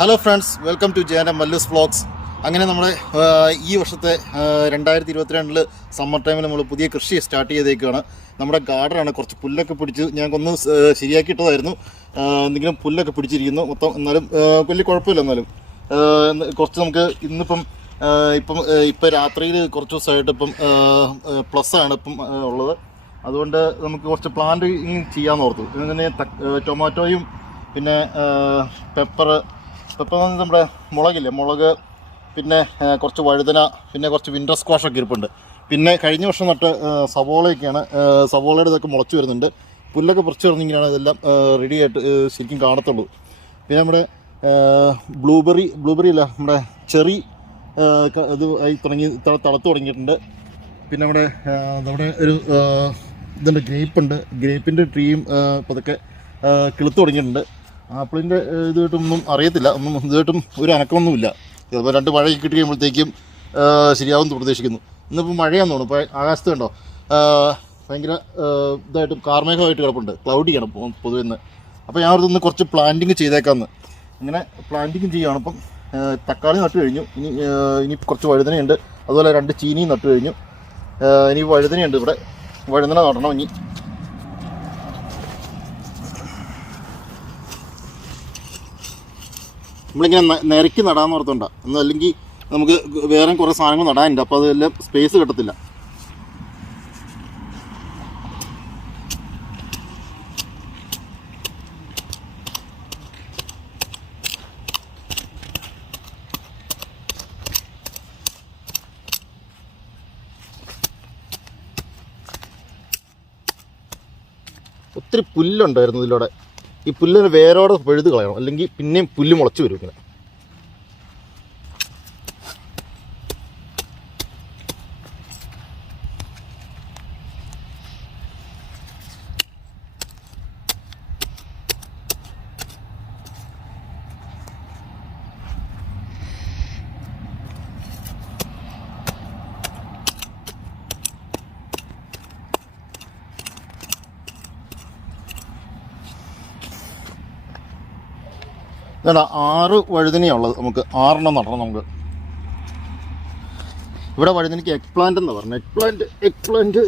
Hello friends, welcome to J Mallus vlogs. അങ്ങനെ നമ്മുടെ ഈ വർഷത്തെ 2022 സമ്മർ ടൈമിൽ നമ്മൾ പുതിയ കൃഷി സ്റ്റാർട്ട് ചെയ്തേക്കുകയാണ്. നമ്മുടെ ഗാർഡനാണ്. കുറച്ച് പുല്ലൊക്കെ പിടിച്ച് ഞങ്ങൾക്കൊന്ന് ശരിയാക്കിയിട്ടതായിരുന്നു. എന്തെങ്കിലും പുല്ലൊക്കെ പിടിച്ചിരിക്കുന്നു മൊത്തം. എന്നാലും വലിയ കുഴപ്പമില്ല. എന്നാലും കുറച്ച് നമുക്ക് ഇപ്പം രാത്രിയിൽ കുറച്ച് ദിവസമായിട്ട് ഇപ്പം പ്ലസ്സാണ് ഇപ്പം ഉള്ളത്. അതുകൊണ്ട് നമുക്ക് കുറച്ച് പ്ലാന്റിങ് ചെയ്യാമെന്ന് ഓർത്തു. ഇങ്ങനെ ടൊമാറ്റോയും പിന്നെ പെപ്പർ നമ്മുടെ മുളകില്ലേ, മുളക്, പിന്നെ കുറച്ച് വഴുതന, പിന്നെ കുറച്ച് വിൻ്റർ സ്ക്വാഷൊക്കെ ഇരിപ്പുണ്ട്. പിന്നെ കഴിഞ്ഞ വർഷം നട്ട് സവോളയൊക്കെയാണ്. സവോളയുടെ ഇതൊക്കെ മുളച്ച് വരുന്നുണ്ട്. പുല്ലൊക്കെ പറിച്ച് പറഞ്ഞിങ്ങനെയാണ് ഇതെല്ലാം റെഡി ആയിട്ട് ശരിക്കും കാണത്തുള്ളൂ. പിന്നെ നമ്മുടെ ബ്ലൂബെറി അല്ല, നമ്മുടെ ചെറി ഇത് തളത്ത് തുടങ്ങിയിട്ടുണ്ട്. പിന്നെ നമ്മുടെ ഒരു ഇതുണ്ട്, ഗ്രേപ്പുണ്ട്. ഗ്രേപ്പിൻ്റെ ട്രീയും പതുക്കെ കിളുത്ത് തുടങ്ങിയിട്ടുണ്ട്. ആപ്പിളിൻ്റെ ഇതുമായിട്ടൊന്നും അറിയത്തില്ല, ഇതുമായിട്ടും ഒരു അനക്കമൊന്നുമില്ല. ചിലപ്പോൾ 2 മഴ കിട്ടി കഴിയുമ്പോഴത്തേക്കും ശരിയാവുമെന്ന് പ്രതീക്ഷിക്കുന്നു. ഇന്നിപ്പോൾ മഴയാന്ന് തോന്നുന്നു. ഇപ്പോൾ ആകാശത്ത് കണ്ടോ, ഭയങ്കര ഇതായിട്ട് കാർമേഘമായിട്ട് കിടപ്പുണ്ട്. ക്ലൗഡിയാണ് പൊതുവെ ഇന്ന്. അപ്പോൾ ഞാൻ അവിടുന്ന് കുറച്ച് പ്ലാന്റിങ് ചെയ്തേക്കാമെന്ന് ഇങ്ങനെ പ്ലാന്റിങ് ചെയ്യുകയാണ്. അപ്പം തക്കാളി നട്ട് കഴിഞ്ഞു. ഇനി കുറച്ച് വഴുതനയുണ്ട്. അതുപോലെ 2 ചീനിയും നട്ട് കഴിഞ്ഞു. ഇനി വഴുതനയുണ്ട്. ഇവിടെ വഴുതന നടണം. ഇനി നമ്മളിങ്ങനെ നിരക്കി നടാമെന്ന് ഓർത്തുണ്ടാ. ഒന്നും അല്ലെങ്കിൽ നമുക്ക് വേറെ കുറേ സാധനങ്ങൾ നടാനുണ്ട്. അപ്പോൾ അതെല്ലാം സ്പേസ് കിട്ടത്തില്ല. ഒത്തിരി പുല്ലുണ്ടായിരുന്നു ഇതിലൂടെ. ഈ പുല്ലിന് വേരോടെ പഴുത് കളയണം, അല്ലെങ്കിൽ പിന്നെയും പുല്ല് മുളച്ച് വരും ഇങ്ങനെ. ഇതാ 6 വഴുതനയുള്ളത്. നമുക്ക് 6 നടണം. നമുക്ക് ഇവിടെ വഴുതനയ്ക്ക് എഗ് പ്ലാന്റ് എന്നാണ് പറഞ്ഞത്. എഗ് പ്ലാന്റ്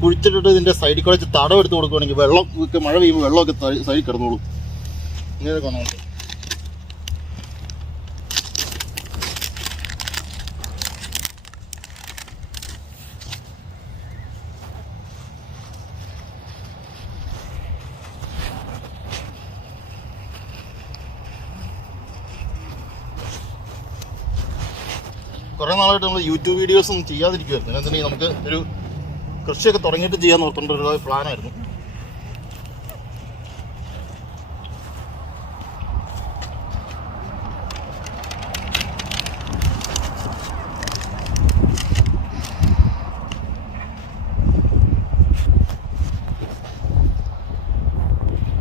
കുഴിച്ചിട്ടിട്ട് ഇതിൻ്റെ സൈഡിൽ കുറച്ച് തടം എടുത്ത് കൊടുക്കുകയാണെങ്കിൽ വെള്ളം മഴ പെയ്യുമ്പോൾ വെള്ളമൊക്കെ സൈഡിൽ കിടന്നോളും. ഇങ്ങനെ കാണാം. കുറേ നാളായിട്ട് നമ്മൾ യൂട്യൂബ് വീഡിയോസ് ഒന്നും ചെയ്യാതിരിക്കുമായിരുന്നു. എന്നുണ്ടെങ്കിൽ നമുക്ക് ഒരു കൃഷിയൊക്കെ തുടങ്ങിയിട്ട് ചെയ്യാൻ നോക്കേണ്ട ഒരു പ്ലാനായിരുന്നു.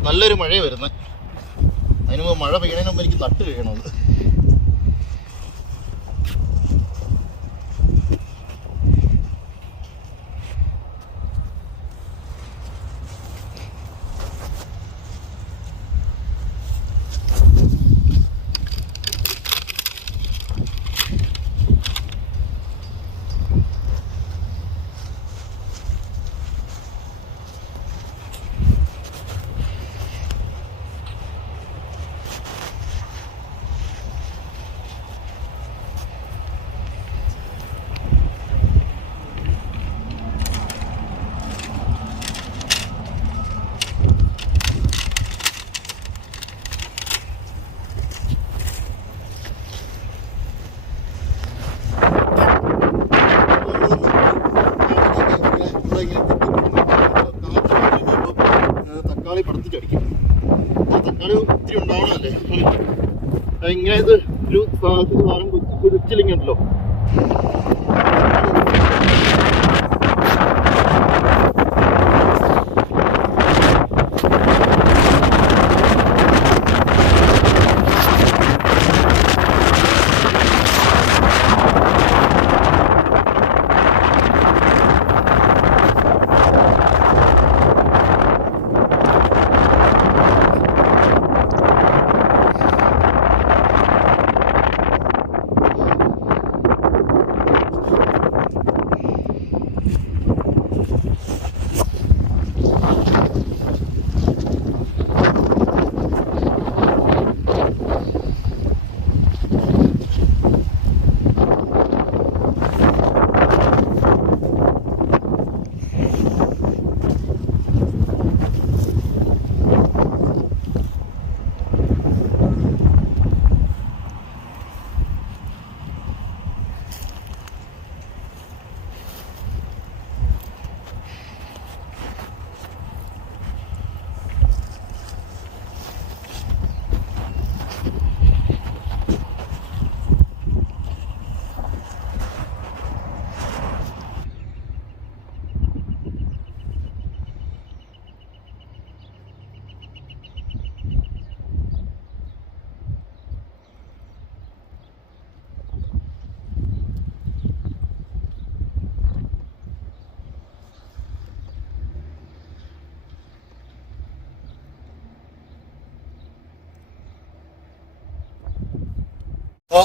നല്ലൊരു മഴയാണ് വരുന്നത്. അതിന് മുമ്പ് മഴ പെയ്യണതിന് മുമ്പ് എനിക്ക് നട്ട് കഴിയണത്. തക്കാളി പടത്തിച്ചടിക്കും. ആ തക്കാളി ഒത്തിരി ഉണ്ടാവണമല്ലേ, ഇങ്ങനെ ഇത് ഒരു സാധനം കുതിച്ചിലിങ്ങുണ്ടല്ലോ.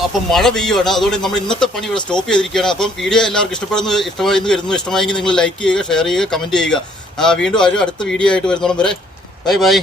അപ്പം മഴ പെയ്യുകയാണ്, അതുകൊണ്ട് നമ്മൾ ഇന്നത്തെ പണി ഇവിടെ സ്റ്റോപ്പ് ചെയ്തിരിക്കുകയാണ്. അപ്പം വീഡിയോ എല്ലാവർക്കും ഇഷ്ടമായെന്ന് വരുന്നു. ഇഷ്ടമായെങ്കിൽ നിങ്ങൾ ലൈക്ക് ചെയ്യുക, ഷെയർ ചെയ്യുക, കമൻറ്റ് ചെയ്യുക. വീണ്ടും അടുത്ത വീഡിയോ ആയിട്ട് വരുന്നോളം വരെ ബൈ ബൈ.